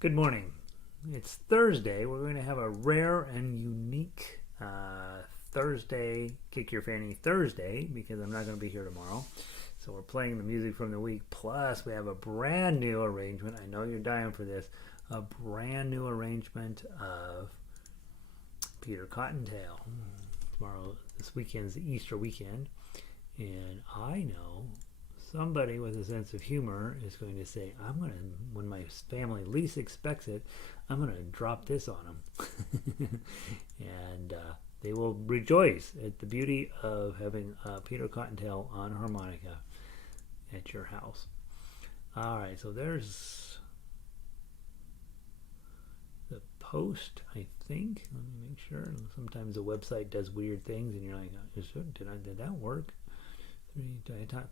Good morning. It's Thursday. We're going to have a rare and unique Thursday, Kick Your Fanny Thursday, because I'm not going to be here tomorrow. So we're playing the music from the week. Plus, we have a brand new arrangement. I know you're dying for this. A brand new arrangement of Peter Cottontail. Tomorrow, this weekend's the Easter weekend. And I know somebody with a sense of humor is going to say, when my family least expects it, I'm going to drop this on them. And they will rejoice at the beauty of having Peter Cottontail on harmonica at your house. All right, so there's the post, I think. Let me make sure. Sometimes the website does weird things, and you're like, did that work?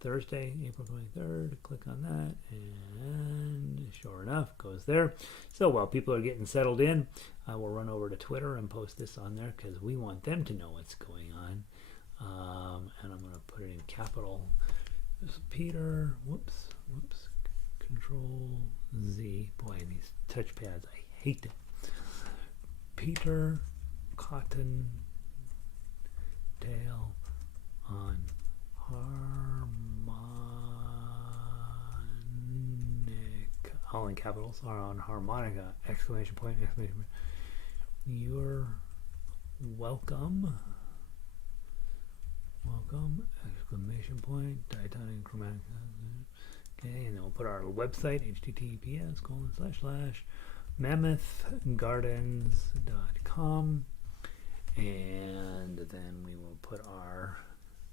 Thursday, April 23rd. Click on that, and sure enough, goes there. So while people are getting settled in, I will run over to Twitter and post this on there because we want them to know what's going on. And I'm going to put it in capital. This is Peter. Whoops. Control Z. Boy, these touchpads, I hate them. Peter Cottontail on Harmonica, all in capitals, are on harmonica, exclamation point, exclamation point. You're welcome, exclamation point, Diatonic, Chromatic. Okay, and then we'll put our website, https://mammothgardens.com, and then we will put our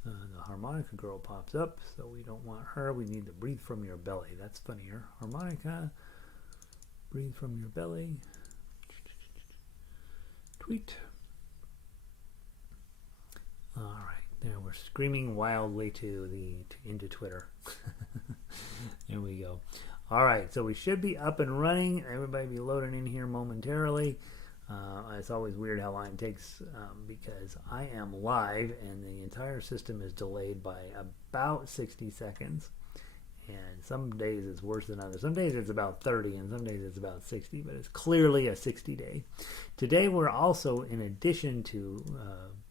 the harmonica girl pops up, so we don't want her. We need to breathe from your belly. That's funnier. Harmonica, breathe from your belly. Tweet. All right, there we're screaming wildly into Twitter. There we go. All right, so we should be up and running. Everybody be loading in here momentarily. It's always weird how long it takes because I am live and the entire system is delayed by about 60 seconds. And some days it's worse than others. Some days it's about 30 and some days it's about 60, but it's clearly a 60 day. Today we're also, in addition to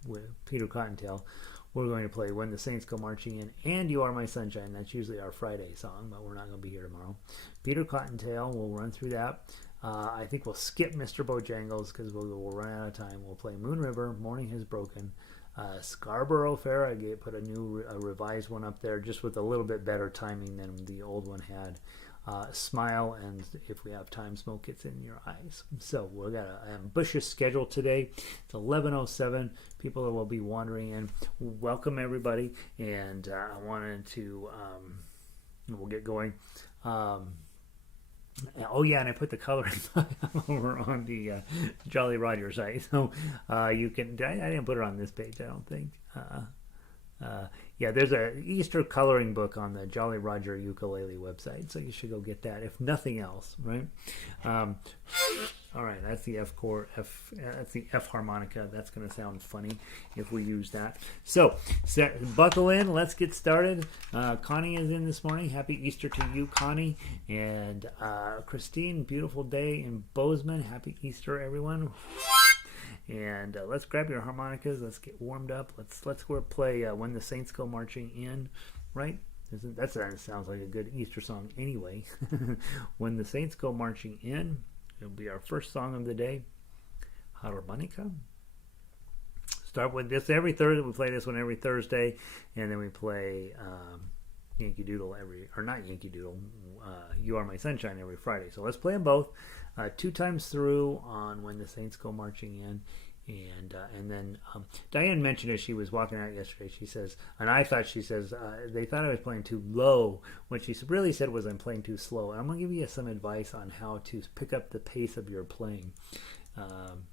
with Peter Cottontail, we're going to play When the Saints Go Marching In and You Are My Sunshine. That's usually our Friday song, but we're not going to be here tomorrow. Peter Cottontail, we'll run through that. I think we'll skip Mr. Bojangles because we'll run out of time. We'll play Moon River, Morning Has Broken. Scarborough Fair, I put a revised one up there just with a little bit better timing than the old one had. Smile, and if we have time, Smoke Gets in Your Eyes. So we've got an ambitious schedule today. It's 11:07. People will be wandering in. Welcome, everybody. And I wanted to, we'll get going. Oh yeah, and I put the coloring over on the Jolly Roger site, so you can. I didn't put it on this page, I don't think. Yeah, there's a Easter coloring book on the Jolly Roger Ukulele website, so you should go get that, if nothing else, right? All right, that's the F chord. That's the F harmonica. That's going to sound funny if we use that. So, buckle in. Let's get started. Connie is in this morning. Happy Easter to you, Connie. And Christine, beautiful day in Bozeman. Happy Easter, everyone. And let's grab your harmonicas. Let's get warmed up. Let's play When the Saints Go Marching In, right? That sounds like a good Easter song anyway. When the Saints Go Marching In. It'll be our first song of the day. Harmonica. Start with this every Thursday. We play this one every Thursday, and then we play Yankee Doodle not Yankee Doodle. You Are My Sunshine every Friday. So let's play them both 2 times through on When the Saints Go Marching In. And then Diane mentioned as she was walking out yesterday, she says, and I thought she says, they thought I was playing too low. What she really said was I'm playing too slow. And I'm going to give you some advice on how to pick up the pace of your playing. And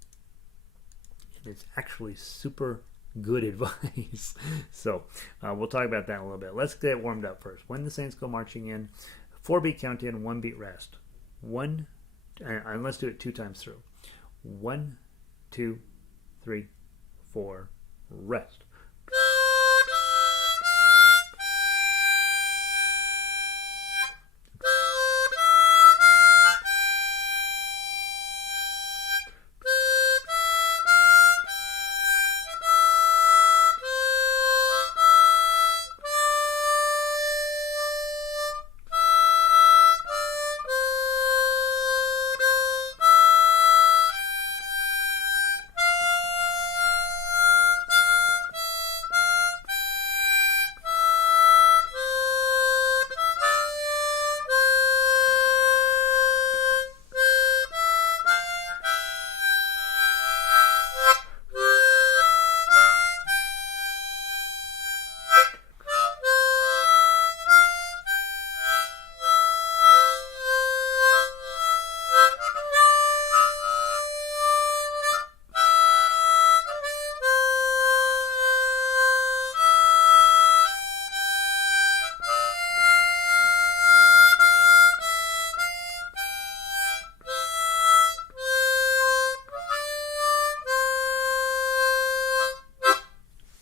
it's actually super good advice. So we'll talk about that in a little bit. Let's get warmed up first. When the Saints Go Marching In, 4-beat count in, 1-beat rest. And let's do it 2 times through. 1, 2, 3, 4, rest.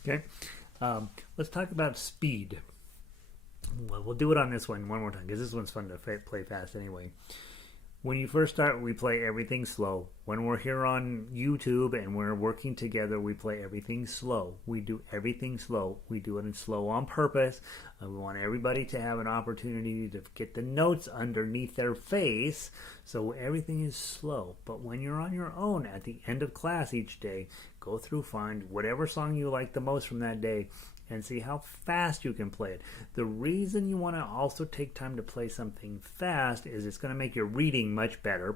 Okay, let's talk about speed. Well, we'll do it on this one more time because this one's fun to play fast anyway. When you first start, we play everything slow. When we're here on YouTube and we're working together, we play everything slow. We do everything slow. We do it in slow on purpose. We want everybody to have an opportunity to get the notes underneath their face, so everything is slow. But when you're on your own at the end of class each day, go through, find whatever song you like the most from that day, and see how fast you can play it. The reason you want to also take time to play something fast is it's going to make your reading much better.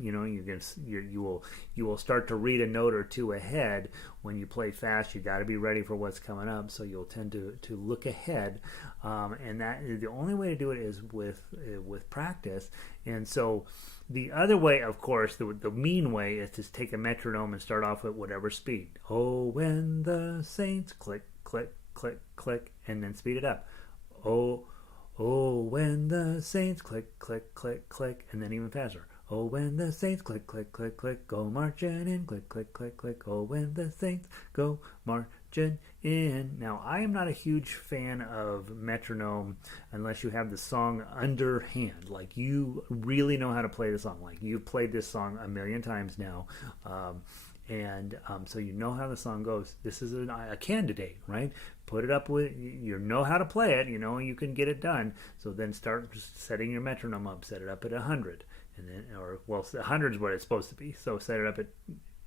You know, you will start to read a note or two ahead. When you play fast, you got to be ready for what's coming up, so you'll tend to look ahead, and that the only way to do it is with practice. And so the other way, of course, the mean way is to take a metronome and start off at whatever speed. Oh, when the saints click, click, click, click, and then speed it up. Oh, when the saints click, click, click, click, and then even faster. Oh, when the saints click, click, click, click, go marching in, click, click, click, click. Oh, when the saints go marching in. Now, I am not a huge fan of metronome unless you have the song underhand. Like, you really know how to play the song. Like, you've played this song a million times now. So you know how the song goes. This is a candidate, right? Put it up with, you know how to play it, you know you can get it done. So then start setting your metronome up. Set it up at 100, and then, 100 is what it's supposed to be. So set it up at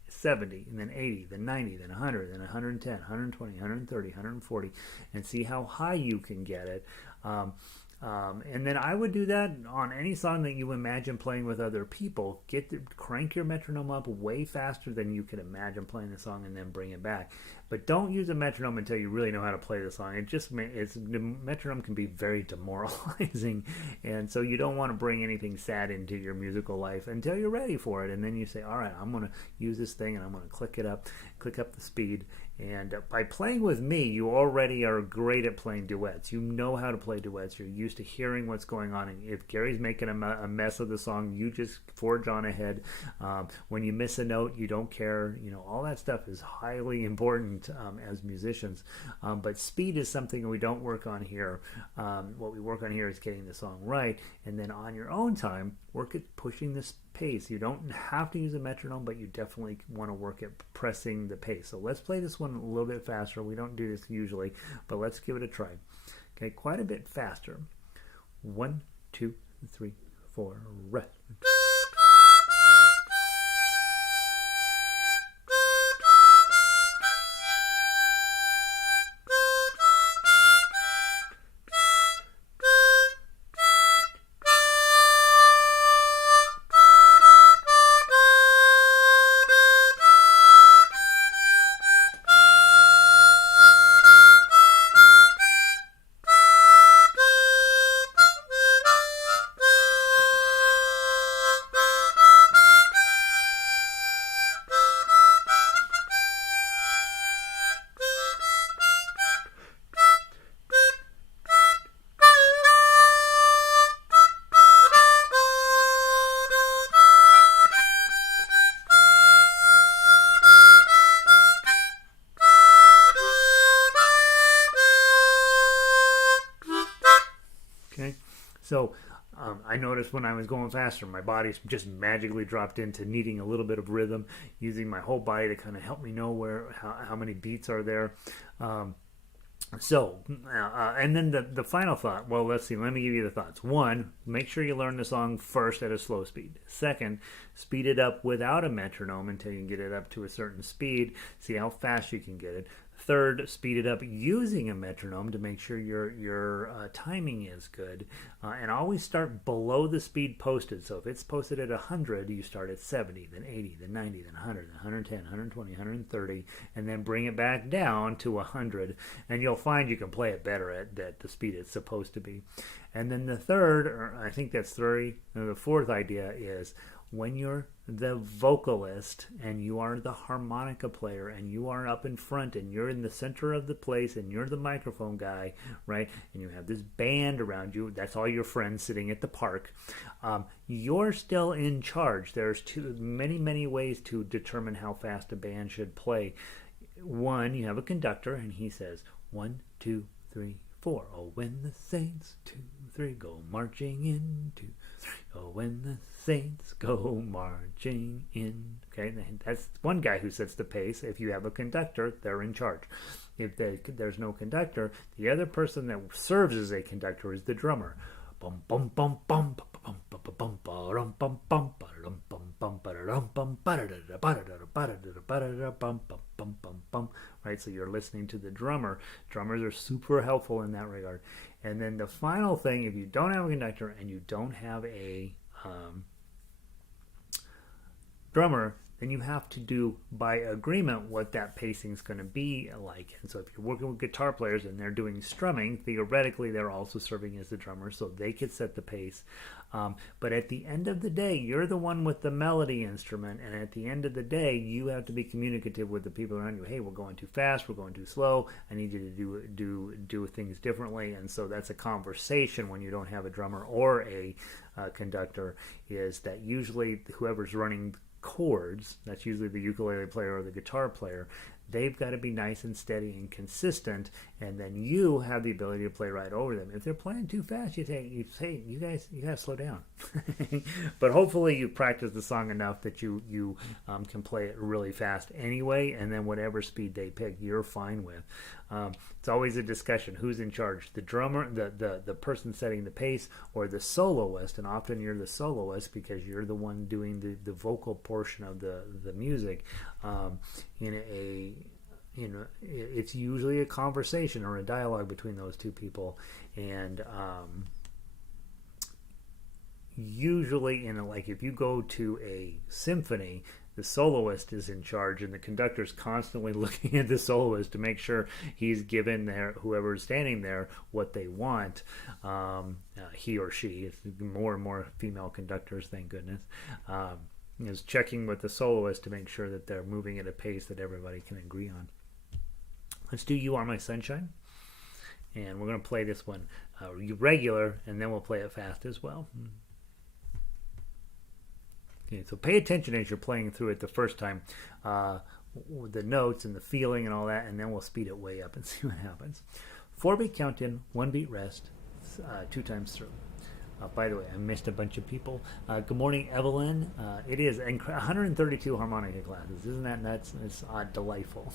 70, and then 80, then 90, then 100, then 110, 120, 130, 140, and see how high you can get it. And then I would do that on any song that you imagine playing with other people. Crank your metronome up way faster than you could imagine playing the song, and then bring it back. But don't use a metronome until you really know how to play the song. The metronome can be very demoralizing, and so you don't want to bring anything sad into your musical life until you're ready for it. And then you say, all right, I'm going to use this thing, and I'm going to click up the speed. And by playing with me, you already are great at playing duets. You know how to play duets. You're used to hearing what's going on. And if Gary's making a mess of the song, you just forge on ahead. When you miss a note, you don't care. You know, all that stuff is highly important as musicians. But speed is something we don't work on here. What we work on here is getting the song right. And then on your own time, work at pushing this pace. You don't have to use a metronome, but you definitely want to work at pressing the pace. So let's play this one a little bit faster. We don't do this usually, but let's give it a try. Okay, quite a bit faster. 1, 2, 3, 4, rest. Okay, so I noticed when I was going faster, my body just magically dropped into needing a little bit of rhythm, using my whole body to kind of help me know how many beats are there. And then the final thought, well, let's see, let me give you the thoughts. 1, make sure you learn the song first at a slow speed. 2nd, speed it up without a metronome until you can get it up to a certain speed, see how fast you can get it. 3rd, speed it up using a metronome to make sure your timing is good. And always start below the speed posted. So if it's posted at 100, you start at 70, then 80, then 90, then 100, then 110, 120, 130, and then bring it back down to 100. And you'll find you can play it better at the speed it's supposed to be. And then the 3rd, or I think that's 3, and the 4th idea is when you're the vocalist and you are the harmonica player and you are up in front and you're in the center of the place and you're the microphone guy, right? And you have this band around you. That's all your friends sitting at the park. You're still in charge. There's many ways to determine how fast a band should play. one, you have a conductor, and he says 1, 2, 3, 4. Oh, when the saints 2, 3 go marching in 2, 3. Oh, when the saints go marching in. Okay, that's one guy who sets the pace. If you have a conductor, they're in charge. If there's no conductor, the other person that serves as a conductor is the drummer. Bum bum bum bum bum bum bum bum bum bum bum. Right, so you're listening to the drummer. Drummers are super helpful in that regard. And then the final thing, if you don't have a conductor and you don't have a drummer, then you have to do by agreement what that pacing is going to be like. And so if you're working with guitar players and they're doing strumming, theoretically they're also serving as the drummer, so they could set the pace. But at the end of the day, you're the one with the melody instrument, and at the end of the day, you have to be communicative with the people around you. Hey, we're going too fast, we're going too slow, I need you to do things differently. And so that's a conversation when you don't have a drummer or a conductor, is that usually whoever's running chords, that's usually the ukulele player or the guitar player, they've got to be nice and steady and consistent, and then you have the ability to play right over them. If they're playing too fast, you say, you guys, you gotta slow down. But hopefully you practice the song enough that you can play it really fast anyway, and then whatever speed they pick, you're fine with. It's always a discussion. Who's in charge? The drummer, the person setting the pace, or the soloist? And often you're the soloist because you're the one doing the vocal portion of the music. It's usually a conversation or a dialogue between those two people, and usually like if you go to a symphony, the soloist is in charge, and the conductor's constantly looking at the soloist to make sure he's given whoever's standing there what they want. He or she, it's more and more female conductors, thank goodness, is checking with the soloist to make sure that they're moving at a pace that everybody can agree on. Let's do You Are My Sunshine, and we're going to play this one regular, and then we'll play it fast as well. Okay, so pay attention as you're playing through it the first time, the notes and the feeling and all that, and then we'll speed it way up and see what happens. 4-beat count in, 1-beat rest, 2 times through. By the way, I missed a bunch of people. Good morning, Evelyn. It is 132 harmonica classes. Isn't that nuts? It's delightful.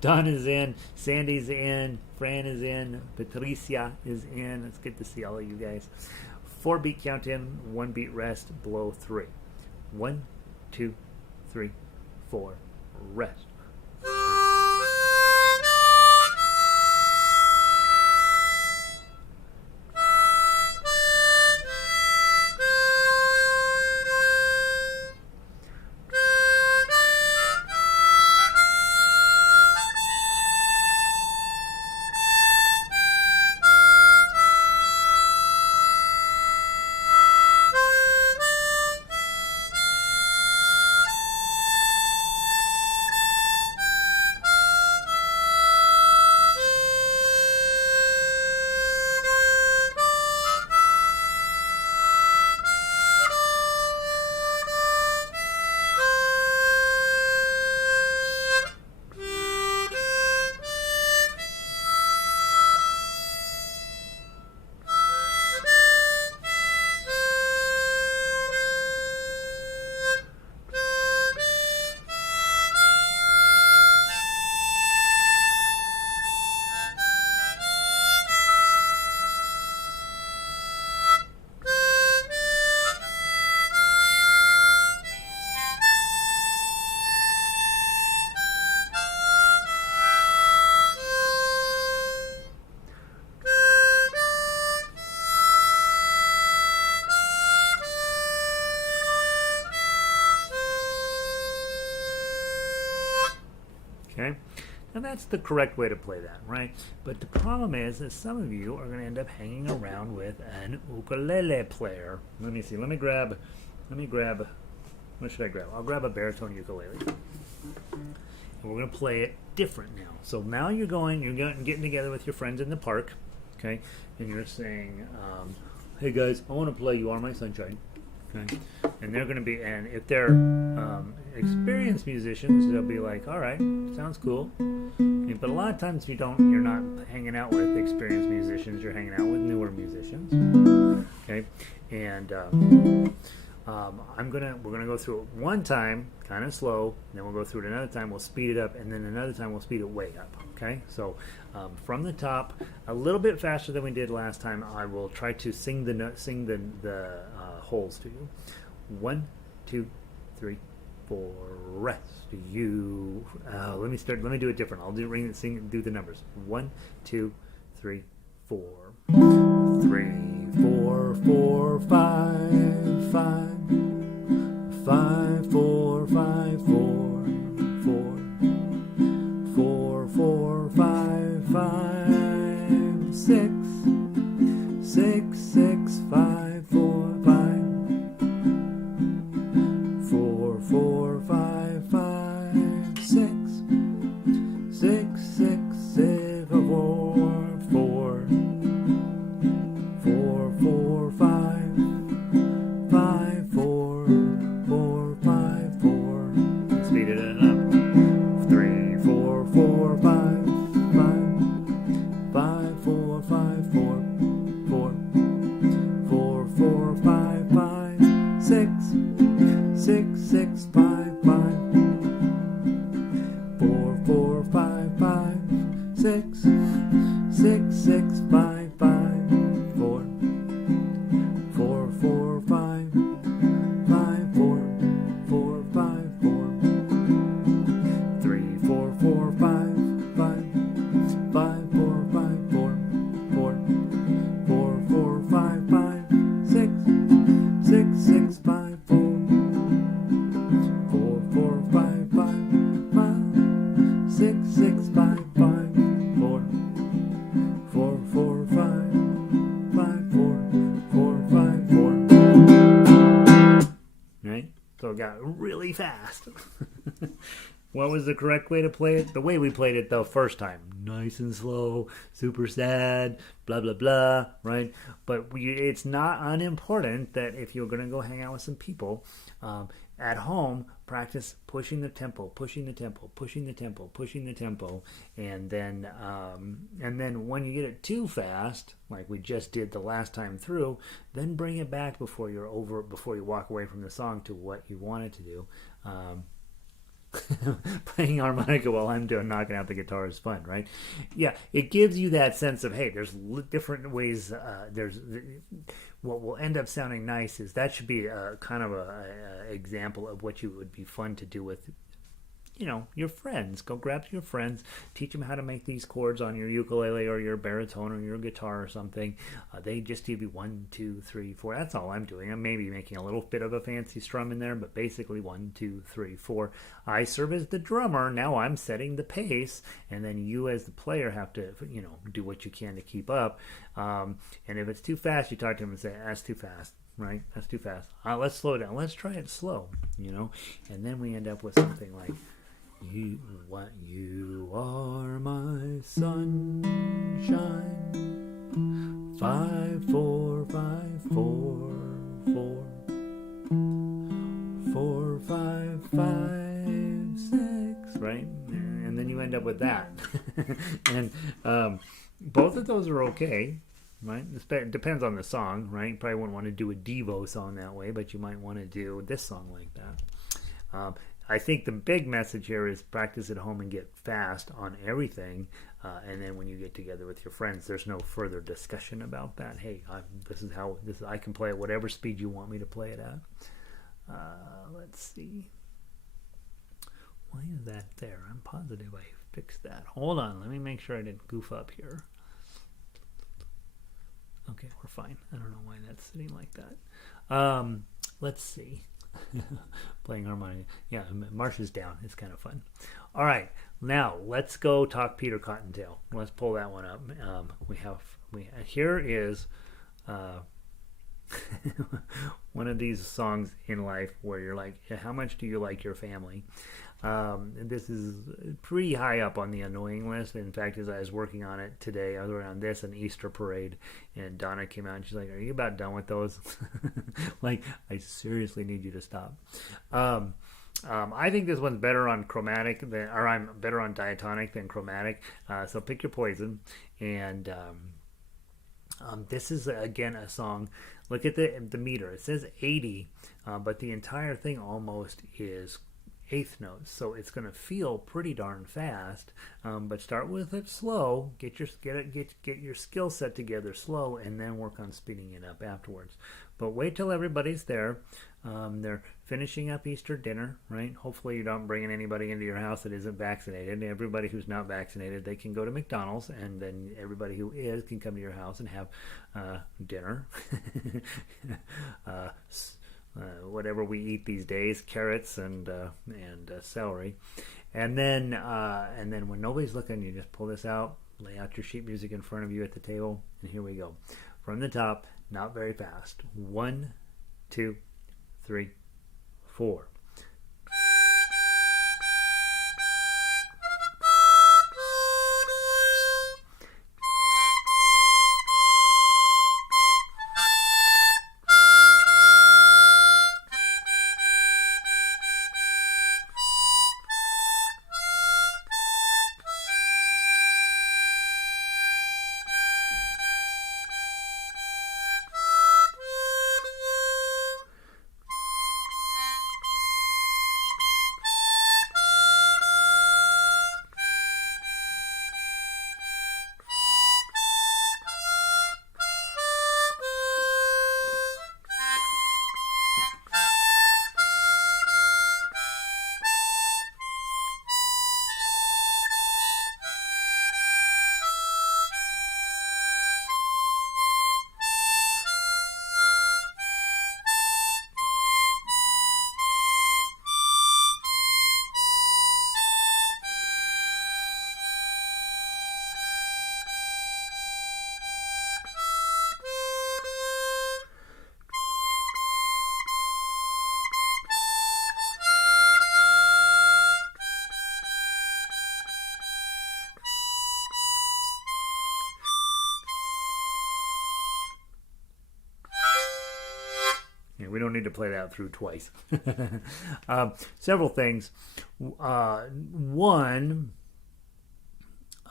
Don is in. Sandy's in. Fran is in. Patricia is in. It's good to see all of you guys. 4-beat count in, 1-beat rest, blow 3. 1, 2, 3, 4, rest. Okay, and that's the correct way to play that, right? But the problem is that some of you are going to end up hanging around with an ukulele player. Let me see. Let me grab. What should I grab? I'll grab a baritone ukulele, and we're going to play it different now. So now you're getting together with your friends in the park, okay? And you're saying, "Hey guys, I want to play You Are My Sunshine." Okay? And they're going to be, and if they're experienced musicians, they'll be like, all right, sounds cool. Okay, but a lot of times you're not hanging out with experienced musicians, you're hanging out with newer musicians. Okay, and we're gonna go through it one time, kind of slow, then we'll go through it another time, we'll speed it up, and then another time we'll speed it way up. Okay, so from the top, a little bit faster than we did last time. I will try to sing the holes to you. 1, 2, 3, 4. Rest you. Let me do it different. I'll do the numbers. 1, 2, 3, 4. 3, 4, 4, 5, 5. 5, 4, 5, 4, 4. 4, 4, 5, 5, 6. 6, 6, 5, 4, 5. 4, 4, 5, 5, 6. 6, 6, 6, 4, 4. 4, 4, 5, 5, 4, 4, 5, 4. Speed it up. 3, 4, 4, 5, 5. 5, 4, 5, 4, 4. 4, 4, 5, 5, 6. 6, 6, 5, 5. 4, 4, 5, 5, 6. 6, 6, 5, 5. 4, 4, 4, 5, 5, 4, 4, 5, 4. 3, 4, 4, 5, 5. 5, 4, 5, 4, 4. 4, 4, 5, 5, 6. 6, 6, 5, 4. 4, 4, 5, 5, 5. 6, 6, 5, 5, 4. 4, 4, 5, 5, 4, 4, 5, 4. Right? So it got really fast. What was the correct way to play it? The way we played it the first time. Nice and slow, super sad, blah, blah, blah, right? But it's not unimportant that if you're going to go hang out with some people, at home, practice pushing the tempo, pushing the tempo, pushing the tempo, pushing the tempo, and then when you get it too fast, like we just did the last time through, then bring it back before you walk away from the song to what you wanted to do. Playing harmonica while I'm knocking out the guitar is fun, right? Yeah, it gives you that sense of, hey, there's different ways. What will end up sounding nice is that should be a kind of a example of what you would be fun to do with, your friends. Go grab your friends, teach them how to make these chords on your ukulele or your baritone or your guitar or something. They just give you 1, 2, 3, 4. That's all I'm doing. I'm maybe making a little bit of a fancy strum in there, but basically 1, 2, 3, 4. I serve as the drummer. Now I'm setting the pace, and then you as the player have to, do what you can to keep up. And if it's too fast, you talk to them and say, that's too fast. Right? That's too fast. Let's slow it down. Let's try it slow, and then we end up with something like, You are my sunshine. 5, 4, 5, 4, 4. 4, 5, 5, 6. Right? And then you end up with that. And both of those are okay. Right? It depends on the song, right? You probably wouldn't want to do a Devo song that way, but you might want to do this song like that. I think the big message here is practice at home and get fast on everything, and then when you get together with your friends, there's no further discussion about that. Hey, I can play at whatever speed you want me to play it at. Let's see. Why is that there? I'm positive I fixed that. Hold on, let me make sure I didn't goof up here. Okay, we're fine. I don't know why that's sitting like that. Let's see. Playing harmonica. Yeah, march is down. It's kind of fun. All right, now let's go talk Peter Cottontail. Let's pull that one up. Here is one of these songs in life where you're like, how much do you like your family? This is pretty high up on the annoying list. In fact, as I was working on it today, I was working on this, an Easter parade, and Donna came out and she's like, "Are you about done with those?" Like, I seriously need you to stop. I think this one's better on Chromatic than, or I'm better on Diatonic than Chromatic. So pick your poison. And this is again a song. Look at the meter. It says 80, but the entire thing almost is eighth notes, so it's going to feel pretty darn fast. But start with it slow. Get your skill set together slow, and then work on speeding it up afterwards. But wait till everybody's there. They're finishing up Easter dinner, right? Hopefully you don't bring anybody into your house that isn't vaccinated. Everybody who's not vaccinated, they can go to McDonald's, and then everybody who is can come to your house and have dinner. Whatever we eat these days, carrots and celery, and then when nobody's looking, you just pull this out, lay out your sheet music in front of you at the table, and here we go. From the top, not very fast. 1, 2, 3, 4. We don't need to play that through twice. Several things. One,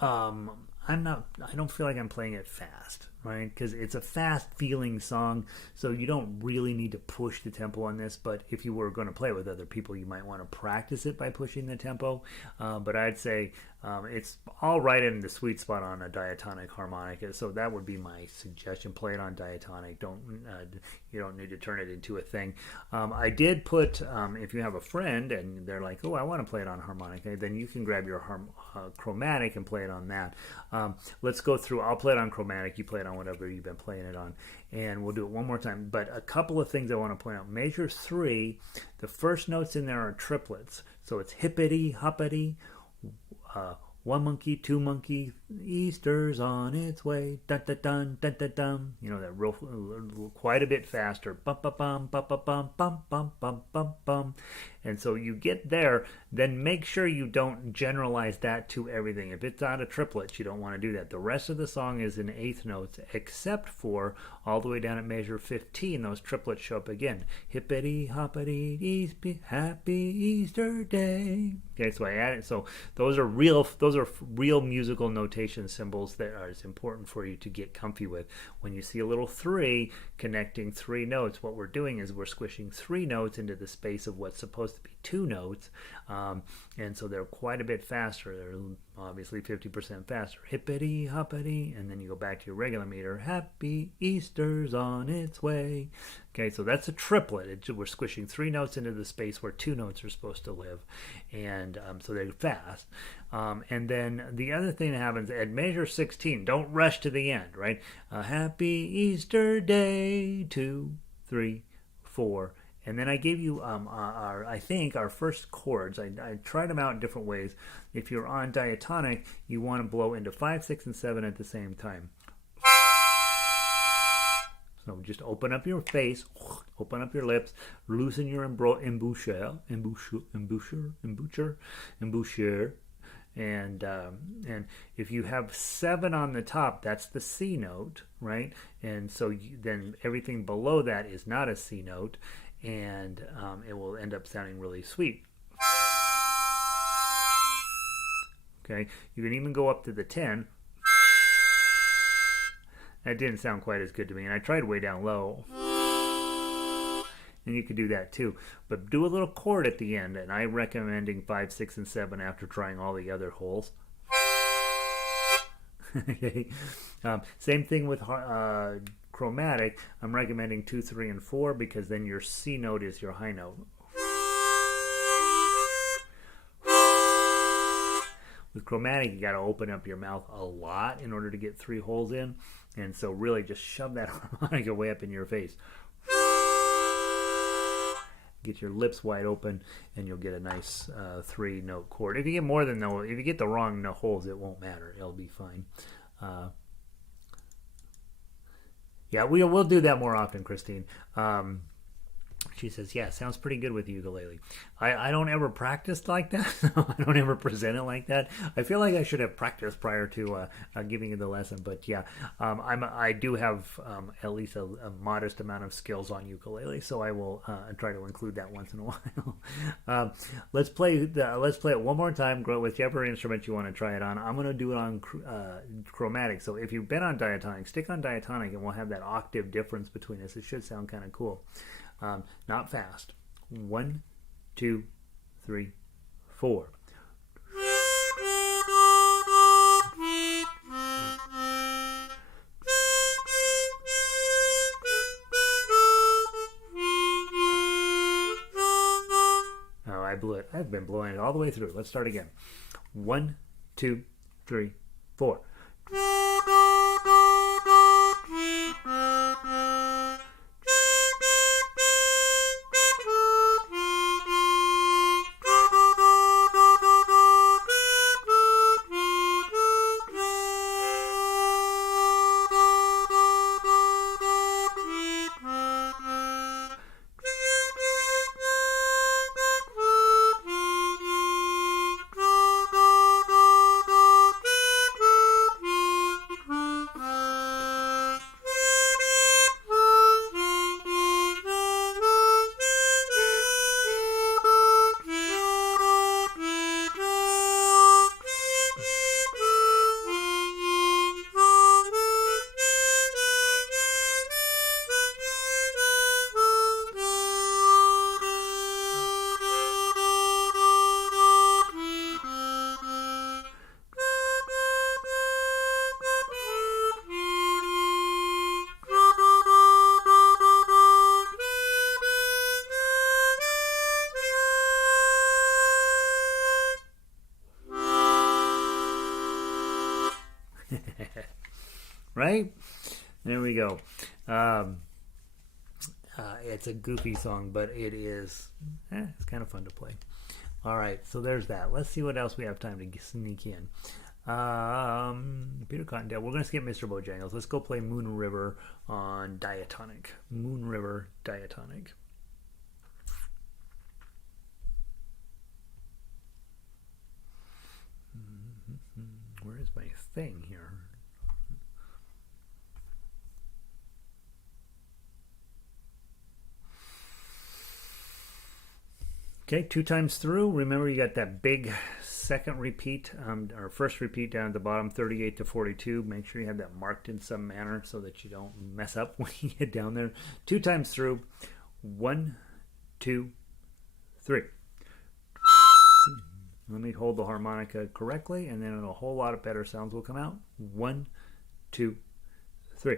I don't feel like I'm playing it fast, right? Because it's a fast feeling song, so you don't really need to push the tempo on this. But if you were going to play with other people, you might want to practice it by pushing the tempo. But I'd say it's all right in the sweet spot on a diatonic harmonica, so that would be my suggestion. Play it on diatonic. You don't need to turn it into a thing. I did put, if you have a friend and they're like, oh, I want to play it on harmonica, then you can grab your chromatic and play it on that. Let's go through. I'll play it on chromatic. You play it on whatever you've been playing it on, and we'll do it one more time. But a couple of things I want to point out. Measure 3, the first notes in there are triplets, so it's hippity hoppity. One monkey, two monkey, Easter's on its way. Dun dun dun dun dun dun. You know that real quite a bit faster. Bum bum bum bum bum bum bum bum bum bum bum. And so you get there, then make sure you don't generalize that to everything. If it's out of triplets, you don't want to do that. The rest of the song is in eighth notes, except for all the way down at measure 15. Those triplets show up again. Hippity hoppity, happy Easter day. Okay, so I added. So those are real musical notation symbols that are as important for you to get comfy with. When you see a little 3 connecting 3 notes, what we're doing is we're squishing 3 notes into the space of what's supposed to be 2 notes, and so they're quite a bit faster. They're obviously 50% faster. Hippity hoppity, and then you go back to your regular meter. Happy Easter's on its way. Okay, so that's a triplet. We're squishing 3 notes into the space where 2 notes are supposed to live, and so they're fast. And then the other thing that happens at measure 16, don't rush to the end, right? Happy Easter Day, 2, 3, 4. And then I gave you our first chords. I tried them out in different ways. If you're on diatonic, you want to blow into 5, 6, and 7 at the same time. So just open up your face, open up your lips, loosen your embouchure, and if you have 7 on the top, that's the C note, right? And so then everything below that is not a C note, and it will end up sounding really sweet. Okay, you can even go up to the 10. That didn't sound quite as good to me, and I tried way down low. And you could do that too, but do a little chord at the end, and I'm recommending 5, 6, and 7 after trying all the other holes. Okay. Same thing with chromatic. I'm recommending 2, 3, and 4 because then your C note is your high note. With chromatic, you got to open up your mouth a lot in order to get 3 holes in, and so really just shove that harmonica way up in your face. Get your lips wide open, and you'll get a nice 3-note chord. If you get more than if you get the wrong holes, it won't matter. It'll be fine. Yeah, we'll do that more often, Christine. She says, yeah, sounds pretty good with the ukulele. I don't ever practice like that. I don't ever present it like that. I feel like I should have practiced prior to giving you the lesson. But yeah, I do have at least a modest amount of skills on ukulele, so I will try to include that once in a while. Let's play it one more time. Grow whichever instrument you want to try it on. I'm going to do it on chromatic. So if you've been on diatonic, stick on diatonic, and we'll have that octave difference between us. It should sound kind of cool. Not fast. 1, 2, 3, 4. Oh, I blew it. I've been blowing it all the way through. Let's start again. 1, 2, 3, 4. Right? There we go. It's a goofy song, but it is it's kind of fun to play. All right, so there's that. Let's see what else we have time to sneak in. Peter Cottontail. We're going to skip Mr. Bojangles. Let's go play Moon River on Diatonic. Moon River Diatonic. Where is my thing here? Okay, 2 times through. Remember, you got that big second repeat, or first repeat down at the bottom, 38 to 42. Make sure you have that marked in some manner so that you don't mess up when you get down there. 2 times through. 1, 2, 3. Let me hold the harmonica correctly, and then a whole lot of better sounds will come out. 1, 2, 3.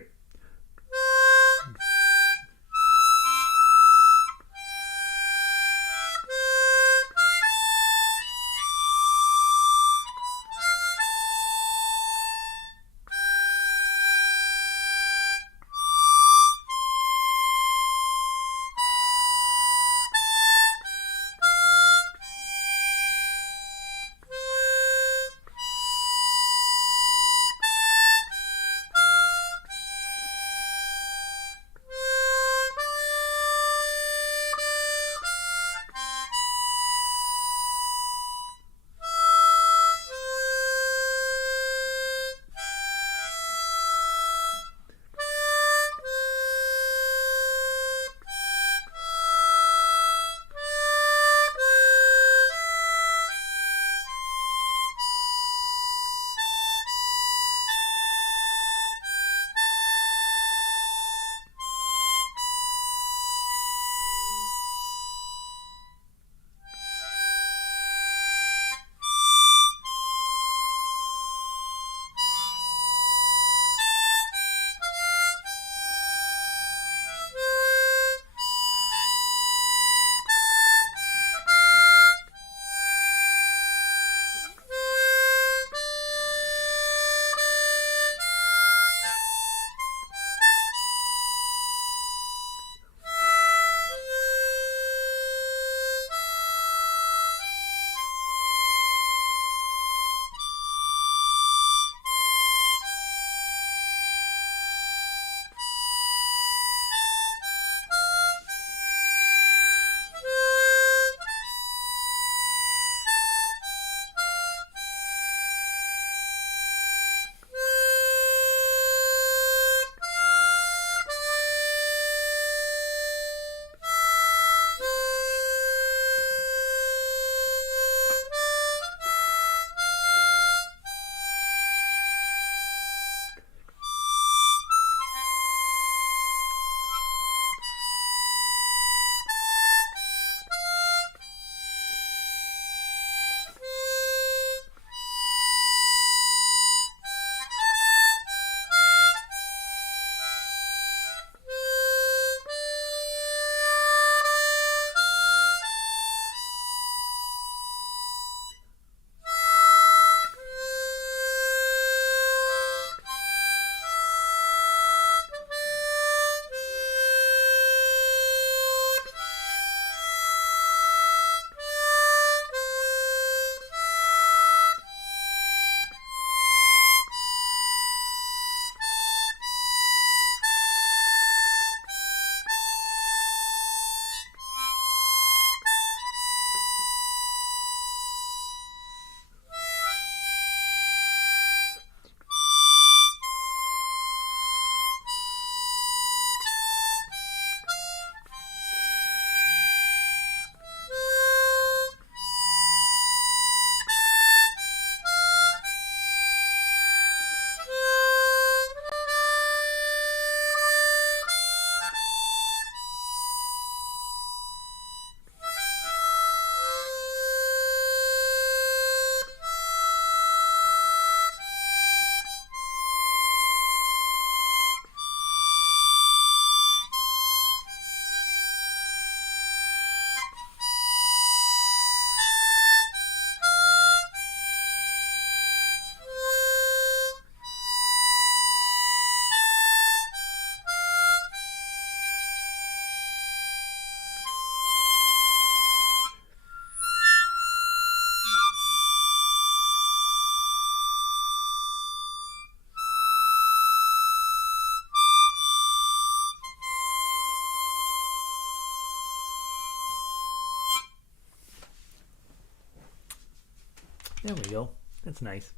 There we go. That's nice.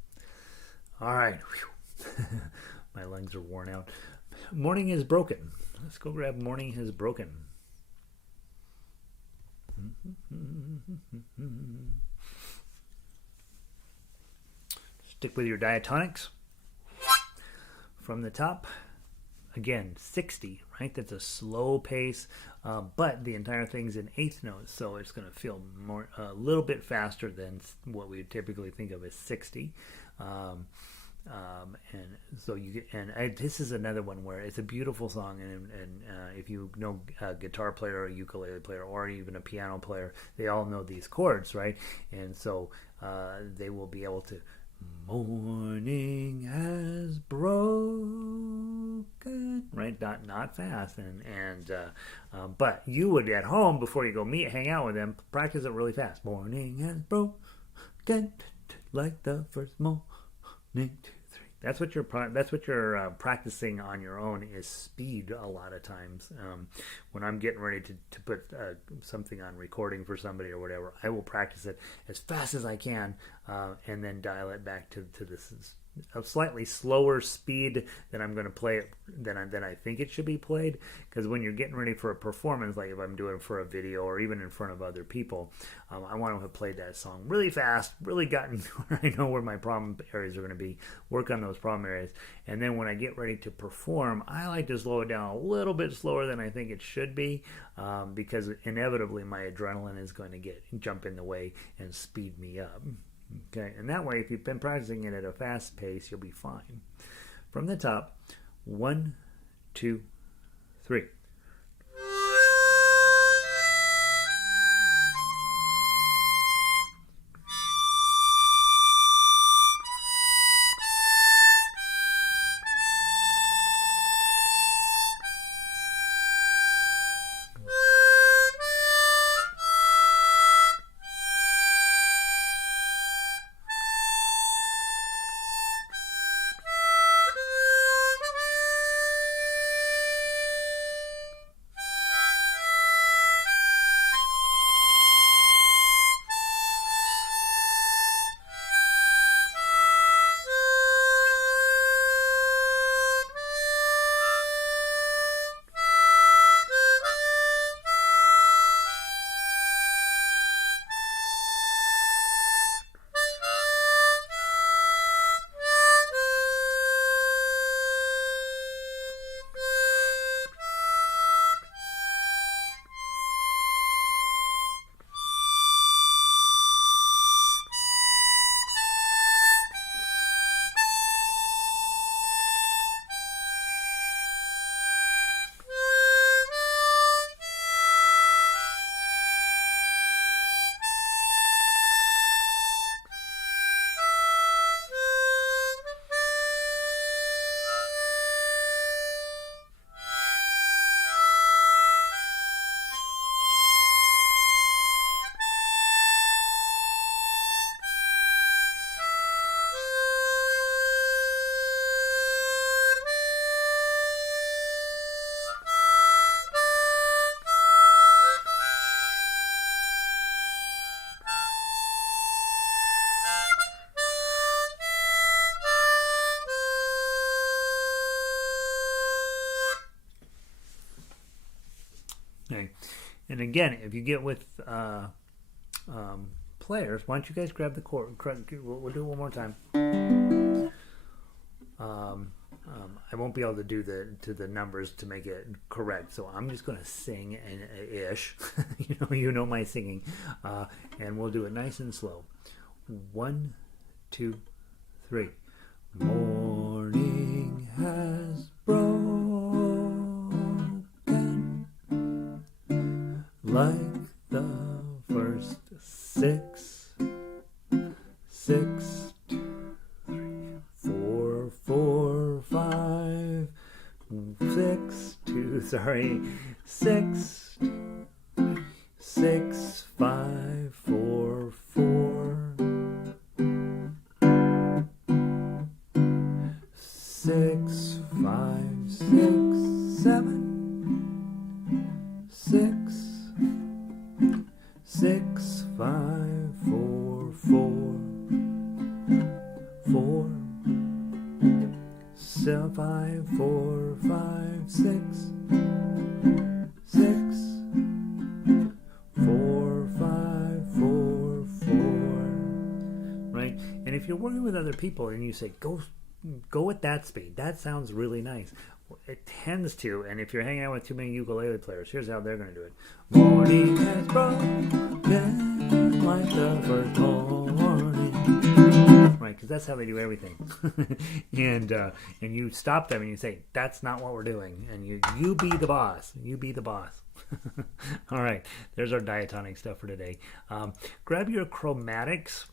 All right. My lungs are worn out. Morning is broken. Let's go grab Morning Has Broken. Stick with your diatonics. From the top, again, 60, right? That's a slow pace, but the entire thing's in eighth notes, so it's going to feel more a little bit faster than what we would typically think of as 60. And so this is another one where it's a beautiful song, and if you know a guitar player, a ukulele player, or even a piano player, they all know these chords, right? And so they will be able to. Morning has broken, right? Not fast, but you would at home before you go hang out with them, practice it really fast. Morning has broken like the first morning. 2, 3. That's what you're practicing on your own is speed a lot of times. When I'm getting ready to put something on recording for somebody or whatever, I will practice it as fast as I can and then dial it back to this a slightly slower speed than I'm going to play it than I think it should be played. Because when you're getting ready for a performance, like if I'm doing it for a video or even in front of other people, I want to have played that song really fast, really gotten where I know where my problem areas are going to be, work on those problem areas, and then when I get ready to perform, I like to slow it down a little bit slower than I think it should be, because inevitably my adrenaline is going to jump in the way and speed me up. Okay, and that way, if you've been practicing it at a fast pace, you'll be fine. From the top, 1, 2, 3. Okay. And again, if you get with players, why don't you guys grab the chord? We'll do it one more time. I won't be able to do the numbers to make it correct, so I'm just going to sing ish. you know my singing, and we'll do it nice and slow. 1, 2, 3. Morning has broken like the first 6, 6, 2, 3, 4, 4, 5, 6, 2, sorry, 6, 6, 5, 4, 4, 6, 5, 6, 7, 6, 6, 5, 4, 4. 5, 4, 5, 6, 6, 4, 5, 4, 4. Right? And if you're working with other people and you say, go at that speed, that sounds really nice. It tends to, and if you're hanging out with too many ukulele players, here's how they're going to do it. Morning has broken like the first morning. Right, because that's how they do everything. and you stop them and you say, that's not what we're doing. And you be the boss. You be the boss. All right, there's our diatonic stuff for today. Grab your chromatics.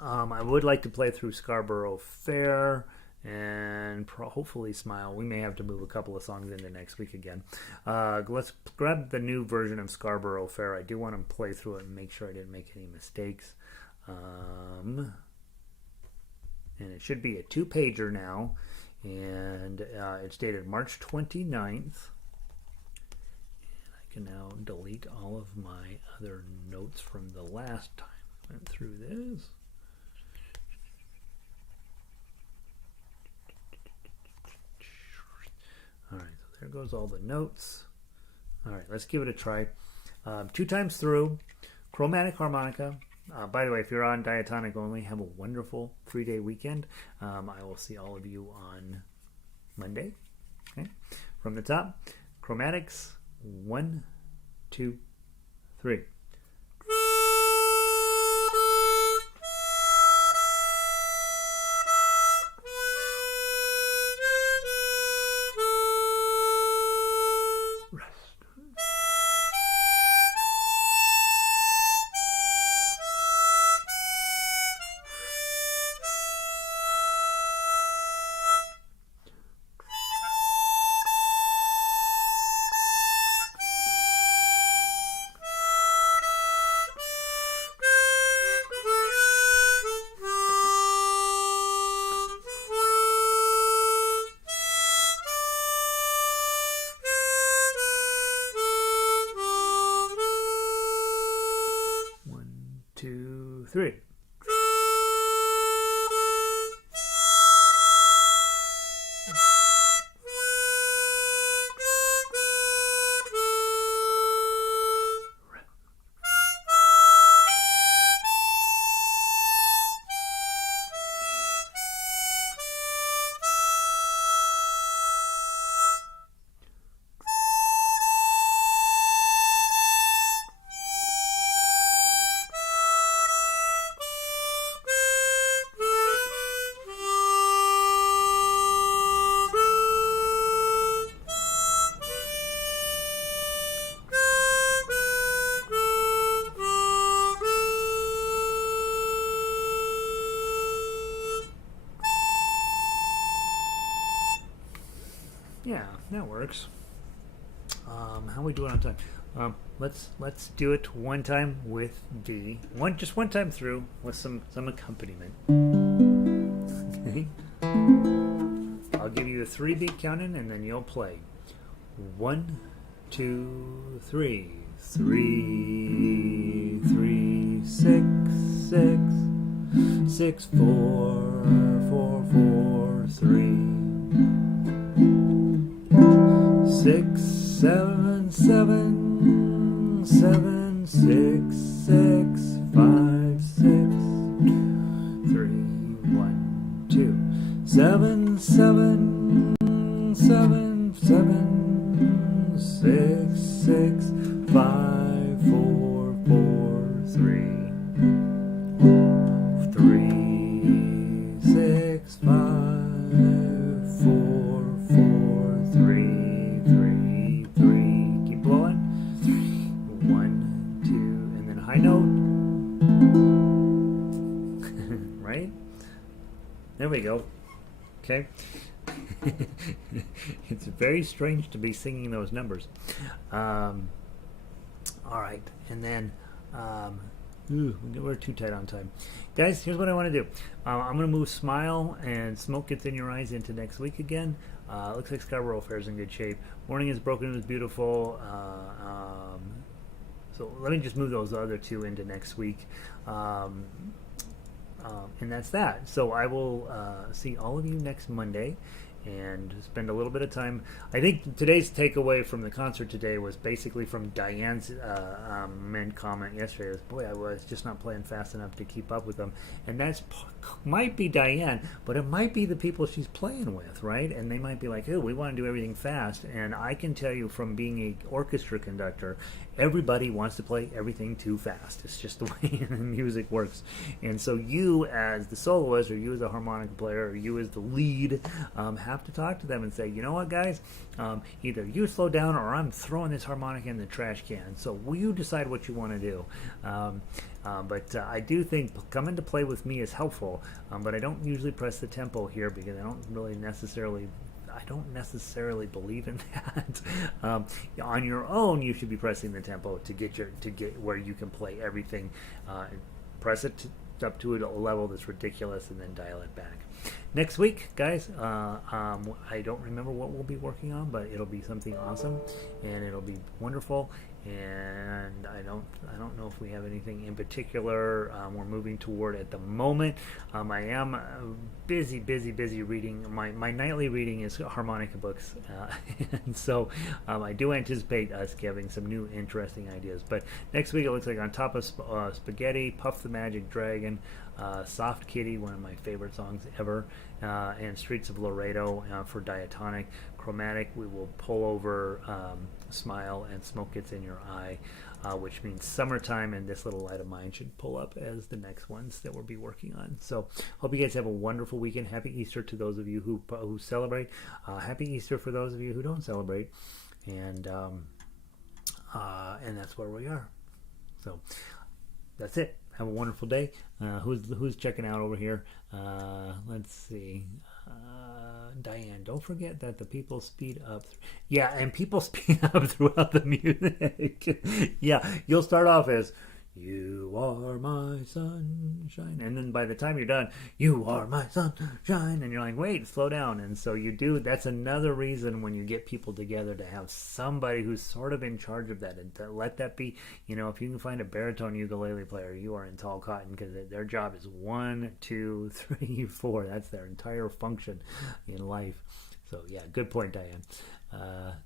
I would like to play through Scarborough Fair and hopefully Smile. We may have to move a couple of songs into next week again. Let's grab the new version of Scarborough Fair. I do want to play through it and make sure I didn't make any mistakes. And it should be a 2-pager now, and it's dated March 29th. And I can now delete all of my other notes from the last time I went through this. All right, so there goes all the notes. All right, let's give it a try. 2 times through, chromatic harmonica. By the way, if you're on Diatonic only, have a wonderful 3-day weekend. I will see all of you on Monday. Okay, from the top, chromatics, 1, 2, 3. Three. Yeah, that works. How are we doing on time? Let's do it one time with D. Just one time through with some accompaniment. Okay. I'll give you a 3-beat count-in and then you'll play. 1, 2, 3. 3, 3, 6, 6, 6, 4, 4, 4, 3. 6, 7, 7, 7, 6, 6, 5, 6, 3, 1, 2. 7, 7, 7, 7, 6, 6, 5, 4, 4, 3. 3, 6, 5, 4, 4, 3. Keep blowing. 1, 2, and then a high note. Right? There we go. Okay. It's very strange to be singing those numbers. All right, and then we're too tight on time, guys. Here's what I want to do. I'm going to move Smile and Smoke Gets in Your Eyes into next week again. Looks like Scarborough Fair is in good shape. Morning is Broken is beautiful. So let me just move those other 2 into next week. And that's that. So I will see all of you next Monday. and spend a little bit of time. I think today's takeaway from the concert today was basically from Diane's main comment yesterday. Was, boy, I was just not playing fast enough to keep up with them, and that's might be Diane, but it might be the people she's playing with, right? And they might be like, "Oh, we want to do everything fast." And I can tell you from being a orchestra conductor, everybody wants to play everything too fast. It's just the way the music works. And so you, as the soloist, or you as a harmonica player, or you as the lead, have to talk to them and say, you know what, guys, either you slow down or I'm throwing this harmonica in the trash can. So will you decide what you want to do? But I do think coming to play with me is helpful, but I don't usually press the tempo here because I don't necessarily believe in that. On your own, you should be pressing the tempo to get where you can play everything. Press it up to a level that's ridiculous, and then dial it back. Next week, guys, I don't remember what we'll be working on, but it'll be something awesome, and it'll be wonderful. And I don't know if we have anything in particular we're moving toward at the moment. I am busy reading. My nightly reading is harmonica books, and so I do anticipate us having some new interesting ideas. But next week it looks like On Top of Spaghetti, Puff the Magic Dragon, Soft Kitty, one of my favorite songs ever, and Streets of Laredo for Diatonic. Chromatic, we will pull over Smile, and Smoke Gets in Your Eye, which means Summertime, and This Little Light of Mine should pull up as the next ones that we'll be working on. So hope you guys have a wonderful weekend. Happy Easter to those of you who celebrate. Happy Easter for those of you who don't celebrate. And that's where we are. So that's it. Have a wonderful day. Who's checking out over here? Let's see. Diane, don't forget that the people speed up. Yeah, and people speed up throughout the music. Yeah, you'll start off as "You are my sunshine," and then by the time you're done, "You are my sunshine," and you're like, wait, slow down. And so you do. That's another reason when you get people together to have somebody who's sort of in charge of that, and to let that be, if you can find a baritone ukulele player, you are in tall cotton, because their job is 1, 2, 3, 4. That's their entire function in life. So yeah, good point, Diane.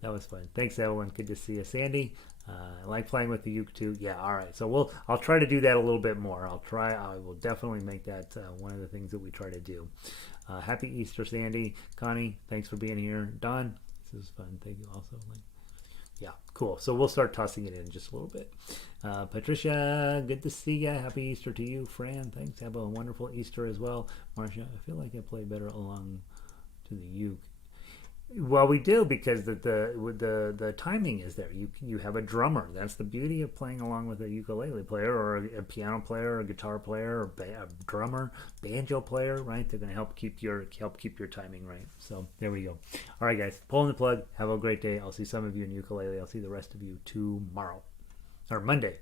That was fun. Thanks, everyone. Good to see you. Sandy, I like playing with the uke too. Yeah, all right. So I'll try to do that a little bit more. I will definitely make that one of the things that we try to do. Happy Easter, Sandy. Connie, thanks for being here. Don, this is fun. Thank you also. Yeah, cool. So we'll start tossing it in just a little bit. Patricia, good to see ya. Happy Easter to you. Fran, thanks. Have a wonderful Easter as well. Marcia, I feel like I play better along to the uke. Well, we do, because the timing is there. You have a drummer. That's the beauty of playing along with a ukulele player, or a piano player, or a guitar player, or a drummer, banjo player. Right? They're going to help keep your timing right. So there we go. All right, guys, pulling the plug. Have a great day. I'll see some of you in ukulele. I'll see the rest of you tomorrow or Monday.